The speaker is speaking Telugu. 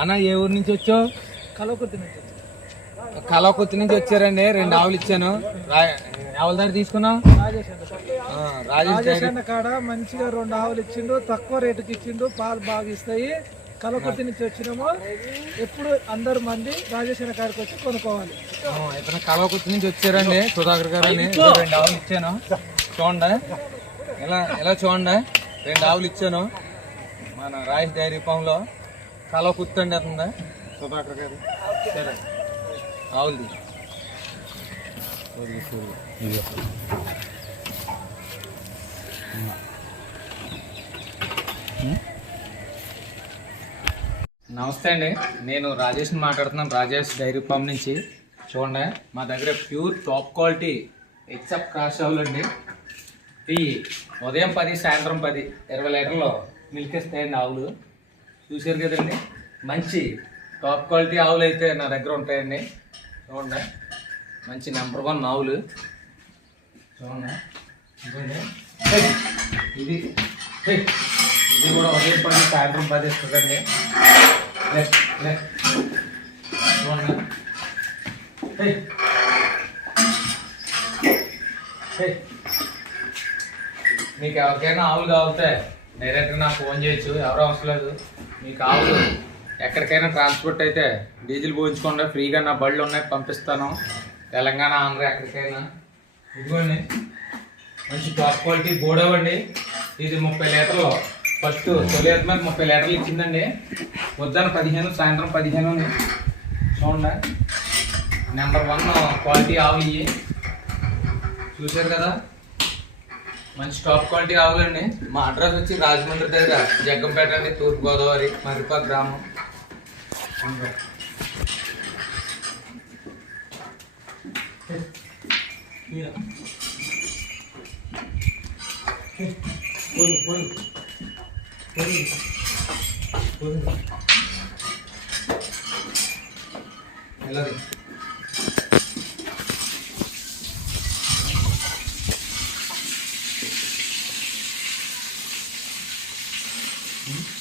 అన్న ఏ ఊరు నుంచి వచ్చావు? కలవకుర్తి నుంచి కలవకుర్తి నుంచి వచ్చారండి. రెండు ఆవులు ఇచ్చాను. ఆవుల దగ్గర తీసుకున్నావు? రాజేష్ అన్న కాడ. మంచిగా రెండు ఆవులు ఇచ్చిండు తక్కువ రేటుకి ఇచ్చిండు పాలు బాగా ఇస్తాయి. కలవకుర్తి నుంచి వచ్చినాము. ఎప్పుడు అందరు మంది అన్న కాడికి వచ్చి కొనుక్కోవాలి. ఇతను కలవకుర్తి నుంచి వచ్చారండి సుధాకర్ గారు అని. రెండు ఆవులు ఇచ్చాను. చూడండి. ఇలా ఇలా చూడండి? రెండు ఆవులు ఇచ్చాను. మన రాజేష్ డైరీ ఫామ్లో. కలవ కుత్తండి అతను సుధాకర్ గారు. సరే. ఆవులది. నమస్తే అండి. నేను రాజేష్ మాట్లాడుతున్నాను. రాజేష్ డైరీ ఫామ్ నుంచి. చూడండి మా దగ్గర ప్యూర్ టాప్ క్వాలిటీ ఎక్సెప్ట్ క్రాష్ ఆవులు అండి. ఈ ఉదయం పది సాయంత్రం పది ఇరవై లీటర్లు మిల్క్ ఇస్తాయండి ఆవులు. చూసారు కదండి? మంచి టాప్ క్వాలిటీ ఆవులు అయితే నా దగ్గర ఉంటాయండి. చూడండి. మంచి నెంబర్ వన్ ఆవులు. చూడండి. ఇది ఇది కూడా ఉదయం పడి సాయంత్రం పదిస్తుందండి లే. చూడండి. హే. మీకు ఎవరికైనా ఆవులు కావుతాయి డైరెక్ట్గా నాకు ఫోన్ చేయొచ్చు. ఎవరు అవసరం లేదు. మీకు ఆవులు. ఎక్కడికైనా ట్రాన్స్పోర్ట్ అయితే డీజిల్ పోయించుకోండి. ఫ్రీగా నా బళ్ళు ఉన్నాయి పంపిస్తాను. తెలంగాణ ఆంధ్ర ఎక్కడికైనా. ఇదిగోండి. మంచి టాప్ క్వాలిటీ బోడవండి ఇది ముప్పై లీటర్లు. ఫస్ట్ తొలి మీద ముప్పై లీటర్లు ఇచ్చిందండి. పొద్దున పదిహేను సాయంత్రం పదిహేను చూడండి. నెంబర్ వన్ క్వాలిటీ ఆవు ఇవి చూశారు కదా? మంచి టాప్ క్వాలిటీ ఆవులండి మా అడ్రస్ వచ్చి రాజమండ్రి దగ్గర జగ్గంపేట అండి తూర్పు గోదావరి మరిపా గ్రామం. పోయి Hmm?